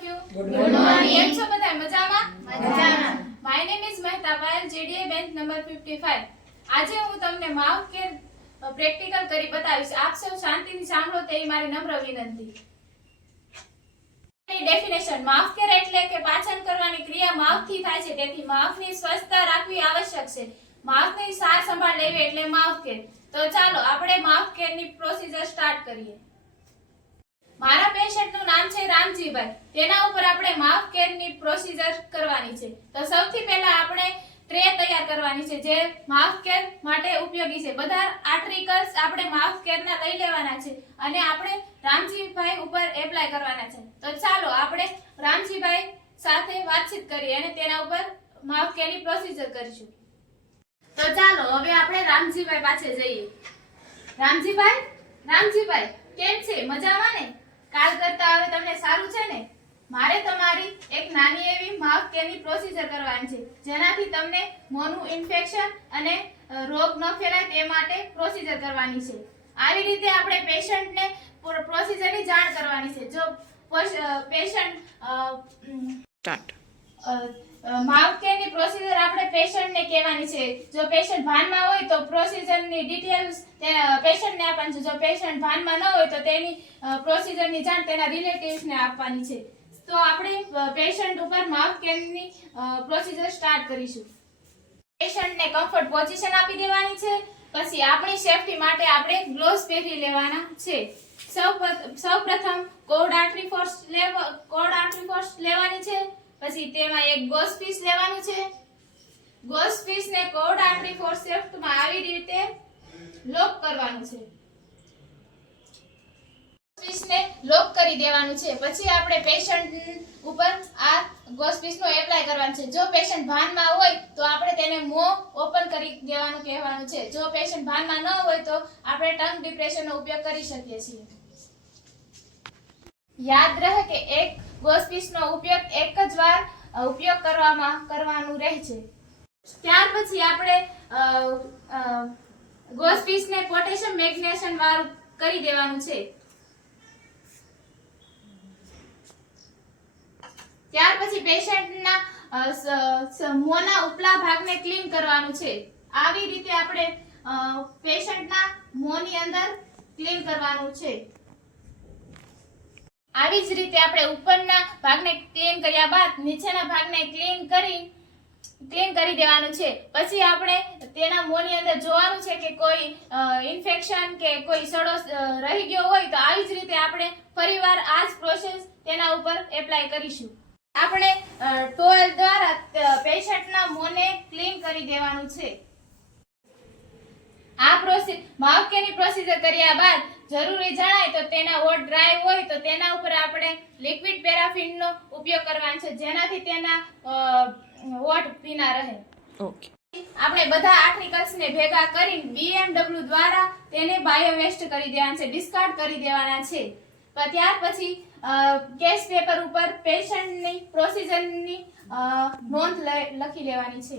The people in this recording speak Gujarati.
of you? Good morning. કેમ છો બધા? મજામાં? મજામાં. My name is Mehta Payal, JDA bench number 55. આજે હું તમને માઉથ કેર પ્રેક્ટિકલ કરી બતાવીશ. આપ સૌ શાંતિથી સાંભળો તેવી મારી નમ્ર વિનંતી. ડેફિનેશન: માઉથ કેર એટલે કે પાચન કરવાની ક્રિયા માઉથથી થાય છે, તેથી માઉથની સ્વચ્છતા રાખવી આવશ્યક છે. માઉથની સાર સંભાળ લેવી એટલે માઉથ કેર. તો ચાલો આપણે માઉથ કેરની પ્રોસિજર સ્ટાર્ટ કરીએ. મારા પેશન્ટનું નામ છે રામજીભાઈ. તેના ઉપર આપણે માઉથ કેરની પ્રોસિજર કરવાની છે. તો સૌથી પહેલા આપણે ટ્રે તૈયાર કરવાની છે, જે માઉથ કેર માટે ઉપયોગી છે. બધા આર્ટિકલ્સ આપણે માઉથ કેરના લઈ લેવાના છે અને આપણે રામજીભાઈ ઉપર એપ્લાય કરવાના છે. તો ચાલો આપણે રામજીભાઈ સાથે વાતચીત કરીએ અને તેના ઉપર માઉથ કેરની પ્રોસિજર કરીશું. તો ચાલો હવે આપણે રામજીભાઈ પાસે જઈએ. રામજીભાઈ કેમ છે? મજામાં ને? કાલ કરતા હવે તમને સારું છે ને? મારે તમારી એક નાની એવી માઉથ કેરની પ્રોસિજર કરવાની છે, જેનાથી તમને મોંનું ઇન્ફેક્શન અને રોગ ન ફેલાય તે માટે પ્રોસિજર કરવાની છે. આવી રીતે આપણે પેશન્ટને પ્રોસિજરની જાણ કરવાની છે. જો પેશન્ટ માઉથ કેરની પ્રોસિજર આપણે પેશન્ટને કહેવાની છે. જો પેશન્ટ ભાનમાં હોય તો પ્રોસિજરની ડિટેલ્સ પેશન્ટને આપવાની છે. જો પેશન્ટ ભાનમાં ન હોય તો તેની પ્રોસિજરની જાણ તેના રિલેટિવ્સને આપવાની છે. તો આપણે પેશન્ટ ઉપર માઉથ કેરની પ્રોસિજર સ્ટાર્ટ કરીશું. પેશન્ટને કમ્ફર્ટ પોઝિશન આપી દેવાની છે. પછી આપણી સેફટી માટે આપણે ગ્લોવ્સ પહેરી લેવાના છે. સૌપ્રથમ કોર્ડ આર્ટરી ફોર્સ લેવાની છે. પછી તેમાં એક ગોસ પીસ લેવાનું છે. ગોસ પીસને કોર્ડ આર્ટરી ફોર્સ શેફ્ટમાં આવી રીતે લોક કરવાનું છે. પીસને લોક કરી દેવાનું છે. પછી આપણે પેશન્ટ ઉપર આ ગોસ પીસનો એપ્લાય કરવાનું છે. જો પેશન્ટ ભાનમાં હોય તો આપણે તેને મોં ઓપન કરી દેવાનું કહેવાનું છે. જો પેશન્ટ ભાનમાં ન હોય તો આપણે ટંગ ડિપ્રેશનનો ઉપયોગ કરી શકીએ છીએ. યાદ રહે કે એક ગોસ પીસનો ઉપયોગ એક જ વાર ઉપયોગ કરવાનું રહે છે. ત્યાર પછી આપણે ગોસ પીસને પોટેશિયમ મેગ્નેશિયમ વાળું કરી દેવાનું છે. ત્યાર પછી પેશન્ટના મોંના ઉપલા ભાગને ક્લીન કરવાનું છે. આવી રીતે આપણે પેશન્ટના મોંની અંદર ક્લીન કરવાનું છે. આવી જ રીતે આપણે ઉપરના ભાગને ક્લીન કર્યા બાદ નીચેના ભાગને ક્લીન કરી દેવાનું છે. પછી આપણે તેના મોંની અંદર જોવાનું છે કે કોઈ ઇન્ફેક્શન કે કોઈ સડો રહી ગયો હોય તો આવી જ રીતે આપણે ફરીવાર આ જ પ્રોસેસ તેના ઉપર એપ્લાય કરીશું. આપણે ટોવેલ દ્વારા પેશન્ટના મોંને ક્લીન કરી દેવાનું છે. આ માઉથ કેરની પ્રોસિજર કર્યા બાદ જરૂરી જણાય તો તેના ઓઠ ડ્રાય હોય તો તેના ઉપર આપણે લિક્વિડ પેરાફિનનો ઉપયોગ કરવાનો છે, જેનાથી તેના ઓઠ ભીના રહે. ઓકે. આપણે બધા આર્ટિકલ્સને ભેગા કરીને BMW દ્વારા તેને બાયો વેસ્ટ કરી દેવાના છે, ડિસ્કાર્ડ કરી દેવાના છે. ત્યાર પછી કેસ પેપર ઉપર પેશન્ટની પ્રોસિજરની નોંધ લખી લેવાની છે.